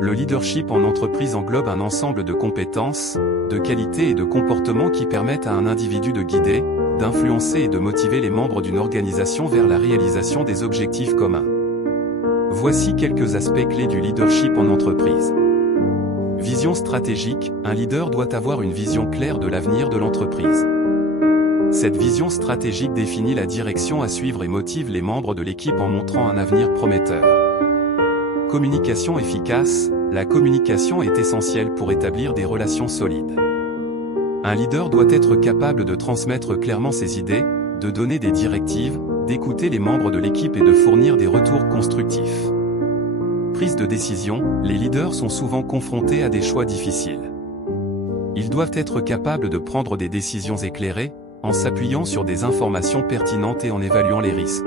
Le leadership en entreprise englobe un ensemble de compétences, de qualités et de comportements qui permettent à un individu de guider, d'influencer et de motiver les membres d'une organisation vers la réalisation des objectifs communs. Voici quelques aspects clés du leadership en entreprise. Vision stratégique, un leader doit avoir une vision claire de l'avenir de l'entreprise. Cette vision stratégique définit la direction à suivre et motive les membres de l'équipe en montrant un avenir prometteur. Communication efficace, la communication est essentielle pour établir des relations solides. Un leader doit être capable de transmettre clairement ses idées, de donner des directives, d'écouter les membres de l'équipe et de fournir des retours constructifs. Prise de décision, les leaders sont souvent confrontés à des choix difficiles. Ils doivent être capables de prendre des décisions éclairées, en s'appuyant sur des informations pertinentes et en évaluant les risques.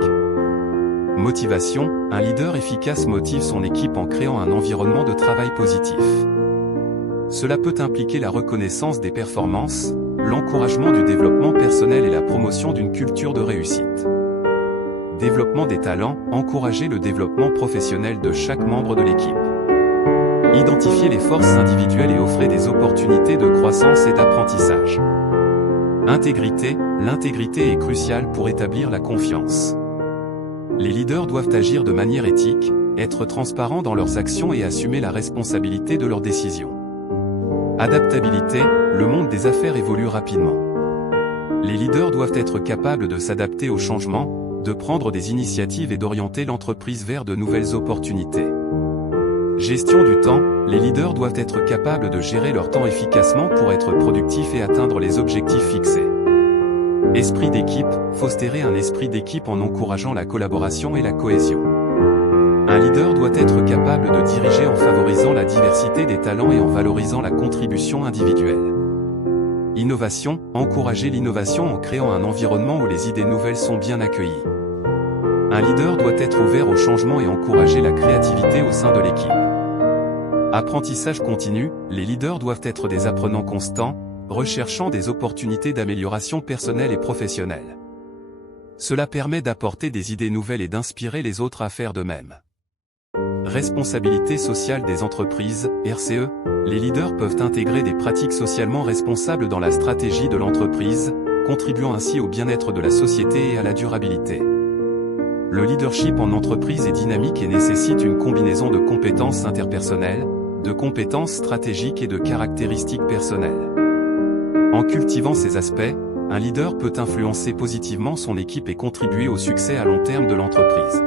Motivation, un leader efficace motive son équipe en créant un environnement de travail positif. Cela peut impliquer la reconnaissance des performances, l'encouragement du développement personnel et la promotion d'une culture de réussite. Développement des talents, encourager le développement professionnel de chaque membre de l'équipe. Identifier les forces individuelles et offrir des opportunités de croissance et d'apprentissage. Intégrité, l'intégrité est cruciale pour établir la confiance. Les leaders doivent agir de manière éthique, être transparents dans leurs actions et assumer la responsabilité de leurs décisions. Adaptabilité, le monde des affaires évolue rapidement. Les leaders doivent être capables de s'adapter aux changements, de prendre des initiatives et d'orienter l'entreprise vers de nouvelles opportunités. Gestion du temps, les leaders doivent être capables de gérer leur temps efficacement pour être productifs et atteindre les objectifs fixés. Esprit d'équipe, fostrer un esprit d'équipe en encourageant la collaboration et la cohésion. Un leader doit être capable de diriger en favorisant la diversité des talents et en valorisant la contribution individuelle. Innovation, encourager l'innovation en créant un environnement où les idées nouvelles sont bien accueillies. Un leader doit être ouvert au changement et encourager la créativité au sein de l'équipe. Apprentissage continu, les leaders doivent être des apprenants constants, recherchant des opportunités d'amélioration personnelle et professionnelle. Cela permet d'apporter des idées nouvelles et d'inspirer les autres à faire de même. Responsabilité sociale des entreprises, RCE, les leaders peuvent intégrer des pratiques socialement responsables dans la stratégie de l'entreprise, contribuant ainsi au bien-être de la société et à la durabilité. Le leadership en entreprise est dynamique et nécessite une combinaison de compétences interpersonnelles, de compétences stratégiques et de caractéristiques personnelles. En cultivant ces aspects, un leader peut influencer positivement son équipe et contribuer au succès à long terme de l'entreprise.